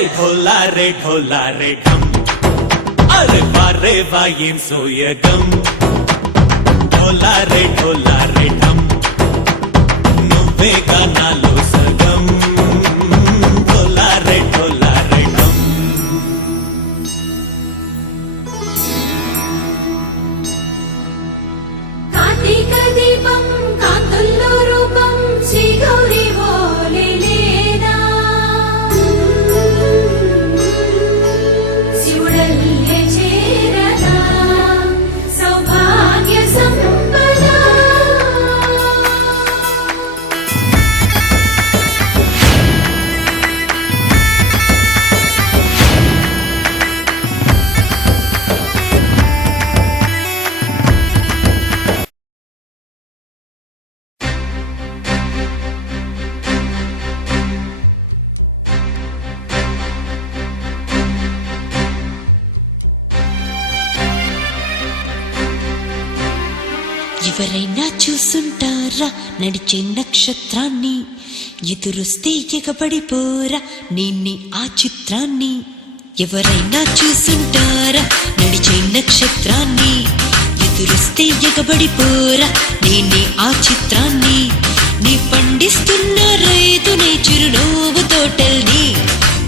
ढोला रे ढम अरे बारे वायें सोयगम ढोला रे ढम నువ్వేగా నాలో సగం ढोला रे ढम కార్తీక దీపం కాంతుల్లో రూపం శ్రీ గౌరీ ఓలేలేనా శివుడల్లే చేరనా సౌభాగ్య సంపద ఎవరైనా చూసుంటారా నడిచే నక్షత్రాన్ని ఎదురొస్తే ఎగబడిపోరా నేన్ని ఆ చిత్రాన్ని ఎవరైనా చూసుంటారా నడిచే నక్షత్రాన్ని ఎదురొస్తే ఎగబడిపోరా నేన్ని ఆ చిత్రాన్ని నీ పండిస్తున్న రైతునే చిరునవ్వు తోటల్ని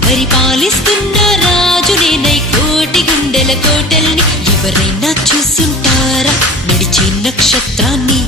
పరిపాలిస్తున్న రాజునే నై కోటి గుండెల కోటల్ని ఎవరైనా చూసుంటారా నడిచే నక్షత్రాన్ని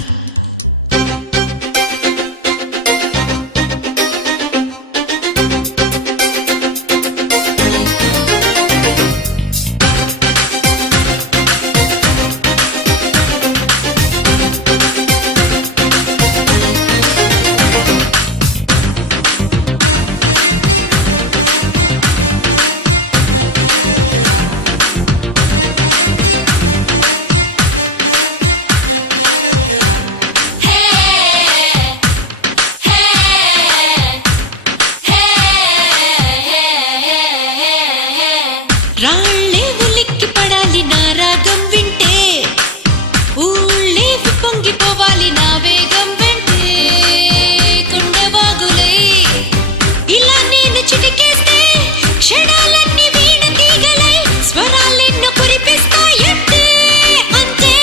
రాళ్ళే ఉలిక్కి పడాలి నా రాగం వింటే ఊళ్ళే పొంగిపోవాలి నా వేగం వెంటే కొండవాగులై ఇలా నేను చిటికేస్తే క్షణాలన్నీ వీణ తీగలై స్వరాలెన్నో కురిపిస్తాయంటే అంతే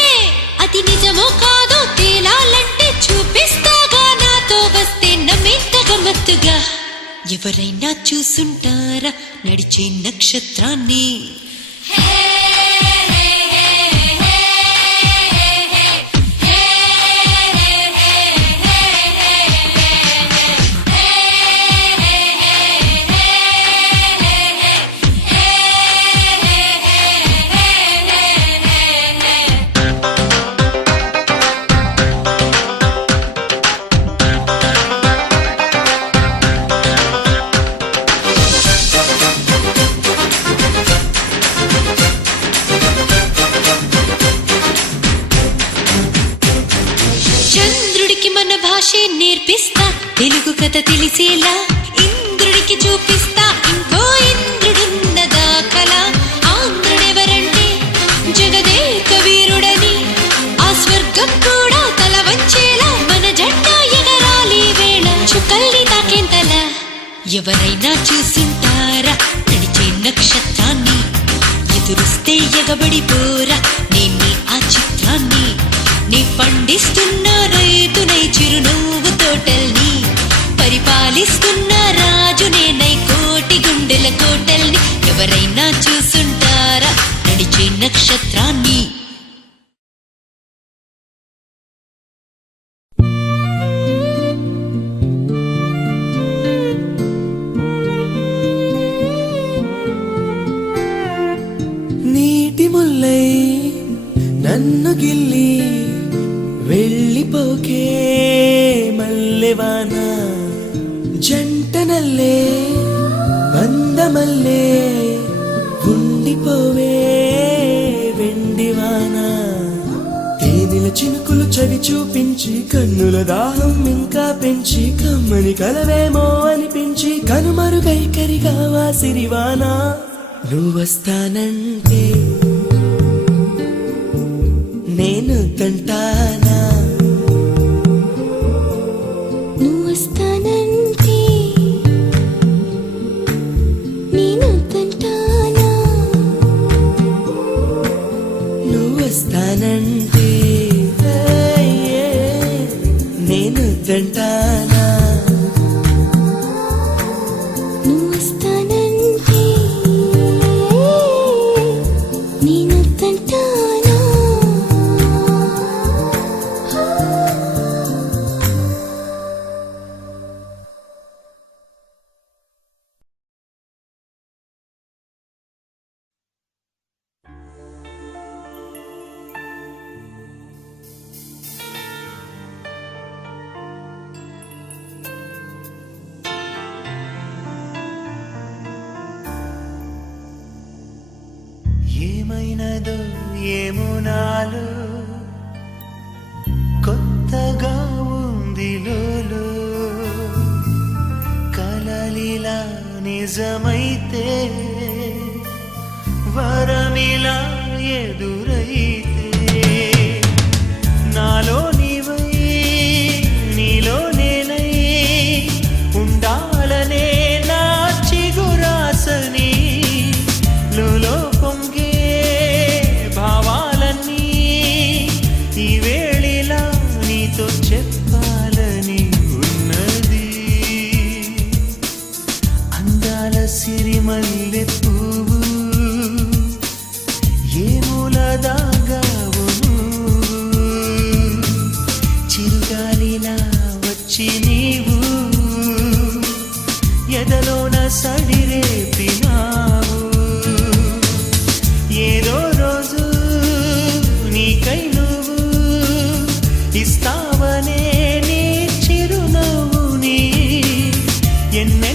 అది నిజమో కాదో తేలాలంటే చూపిస్తాగా నాతో వస్తే నమ్మేంత గమ్మత్తుగా ఎవరైనా చూసుంటారా నడిచే నక్షత్రాన్ని చంద్రుడికి మన భాషే నేర్పిస్తా తెలుగు కథ తెలిసేలా ఇంద్రుడికి చూపిస్తా ఇంకో ఇంద్రుడున్నదా కళ ఆంధ్రుడెవరంటే జగదేక వీరుడని ఆ స్వర్గం కూడా తల వంచేలా మన జెండా ఎగరాలి వేళ చుక్కల్ని తాకేంతలా ఎవరైనా చూసుంటారా నడిచే నక్షత్రాన్ని ఎదురుస్తే ఎగబడిపోరా నేన్ని ఆ చిత్రాన్ని నీ పండిస్తున్న రైతునై చిరునవ్వు తోటల్ని పరిపాలిస్తున్న రాజునే నై కోటి గుండెల కోటల్ని ఎవరైనా చూసుంటారా నడిచే నక్షత్రాన్ని నీటి ముల్లై నన్ను గిల్లి వెళ్ళిపోకే మల్లెవాన జంటనల్లే బందమల్లే ఉండిపోవే వెండివాన తేనెల చినుకులు చవి చూపించి కన్నుల దాహం ఇంకా పెంచి కమ్మని కలవేమో అనిపించి కనుమరుగైకరిగా వాసిరివాన నువ్వొస్తానంటే నేను తంటానా నువ్వొస్తానంటే నేను ఏమైనదో ఏమో నాలో కొత్తగా ఉంది లోలో కలలిలా నిజమైతే వరమిలా ఎదురైతే నాలో నీవై నీలో నేనై ఉండాలనే నా చిగురాసని లోలో పొంగే భావాలన్నీ ఈ వేళిలా నీతో చెప్పాలని ఉన్నది అందాల సిరిమల్లె పువ్వు ఏ మూల దాగావు చిరుగాలిలా వచ్చి నీవు ఎదలోన సడిరేపినావు ఏదో రోజు నీకై నువ్వు ఇస్తావనే నీ చిరునవ్వుని ఎన్నె